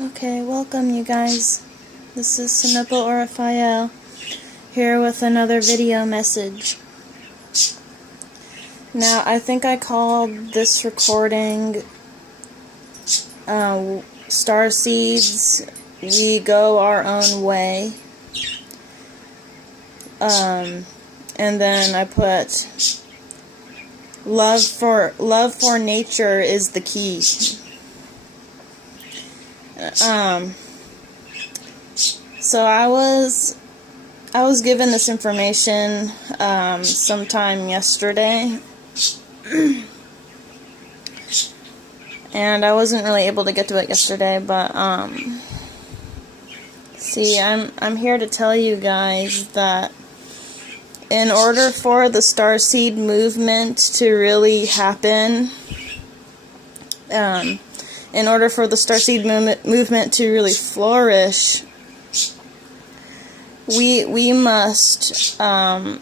Okay, welcome you guys. This is Sinopo or Raphael here with another video message. Now, I think I called this recording Starseeds, We Go Our Own Way. And then I put love for nature is the key. So I was given this information sometime yesterday, and I wasn't really able to get to it yesterday. But see, I'm here to tell you guys that in order for the Starseed movement to really happen, in order for the Starseed movement to really flourish, we must, us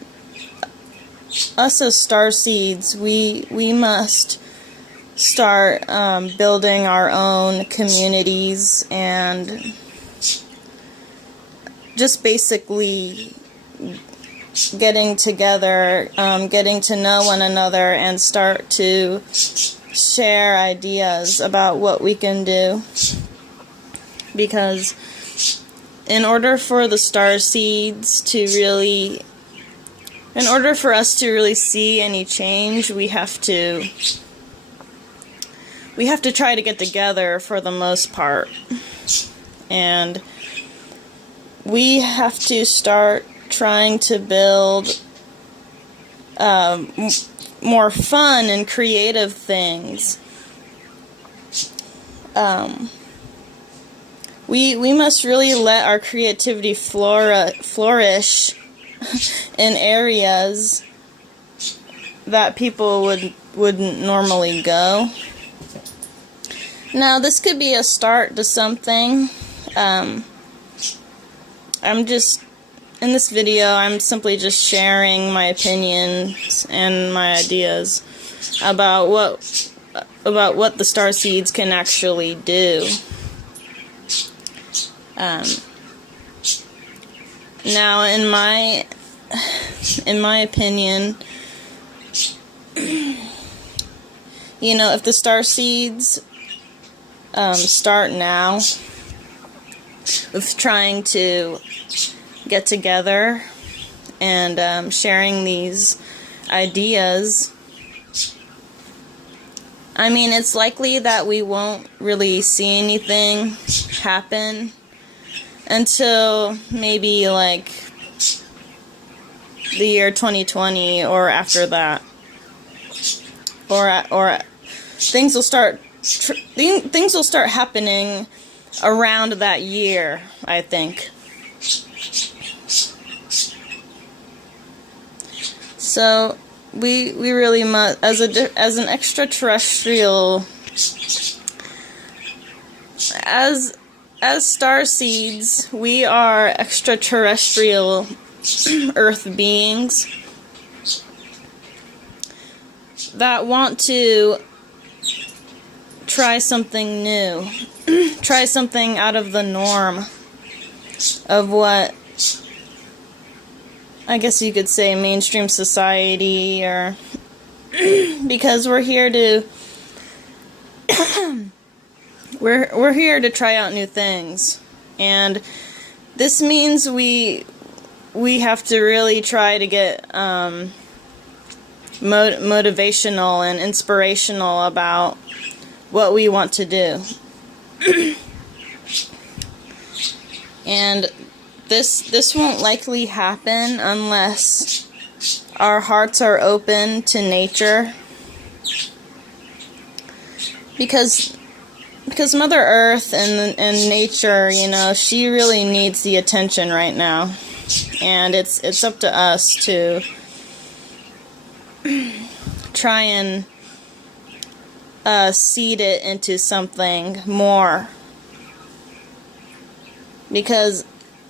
as Starseeds, we must start building our own communities and just basically getting together, getting to know one another, and start to share ideas about what we can do. Because in order for the Starseeds to really, in order for us to really see any change, we have to try to get together for the most part. And we have to start trying to build more fun and creative things. We must really let our creativity flourish in areas that people wouldn't normally go. Now, this could be a start to something. In this video, I'm simply just sharing my opinions and my ideas about what the Starseeds can actually do. Now, in my opinion, you know, if the Starseeds start now with trying to get together and sharing these ideas, I mean, it's likely that we won't really see anything happen until maybe like the year 2020 or after that, or things will start happening around that year, I think. So we really must, as an extraterrestrial, as Starseeds, we are extraterrestrial Earth beings that want to try something new, try something out of the norm of what I guess you could say mainstream society, or because we're here to we're here to try out new things, and this means we have to really try to get motivational and inspirational about what we want to do. And this won't likely happen unless our hearts are open to nature, because Mother Earth and nature, you know, she really needs the attention right now, and it's up to us to try and seed it into something more, because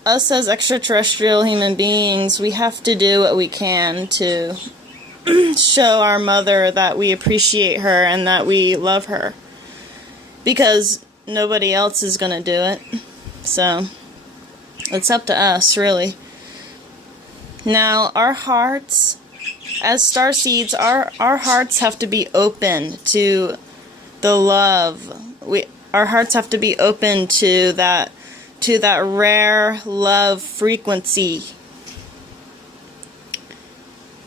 us as extraterrestrial human beings, we have to do what we can to show our mother that we appreciate her and that we love her. Because nobody else is gonna do it. So it's up to us, really. Now, our hearts, as starseeds, our hearts have to be open to the love. Our hearts have to be open to that rare love frequency.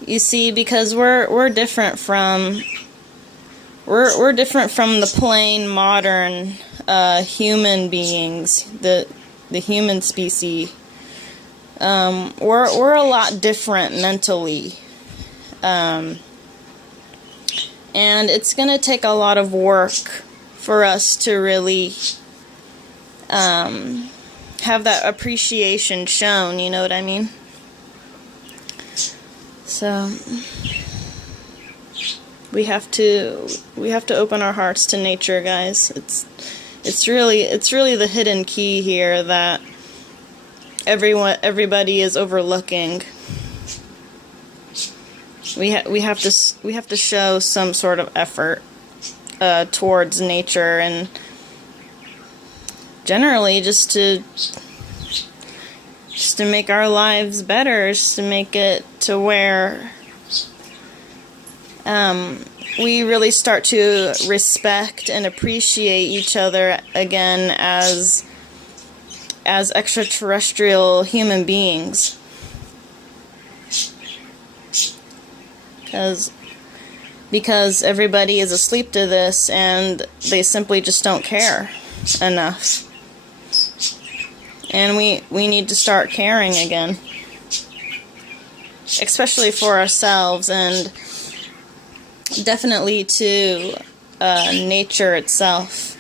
You see, because we're different from the plain modern human beings, the human species. We're a lot different mentally, and it's gonna take a lot of work for us to really have that appreciation shown. You know what I mean? So we have to open our hearts to nature, guys. It's really the hidden key here that everybody is overlooking. We have to show some sort of effort towards nature, and generally just to make our lives better, just to make it to where we really start to respect and appreciate each other again as extraterrestrial human beings. Because everybody is asleep to this, and they simply just don't care enough. And we need to start caring again, especially for ourselves, and definitely to nature itself.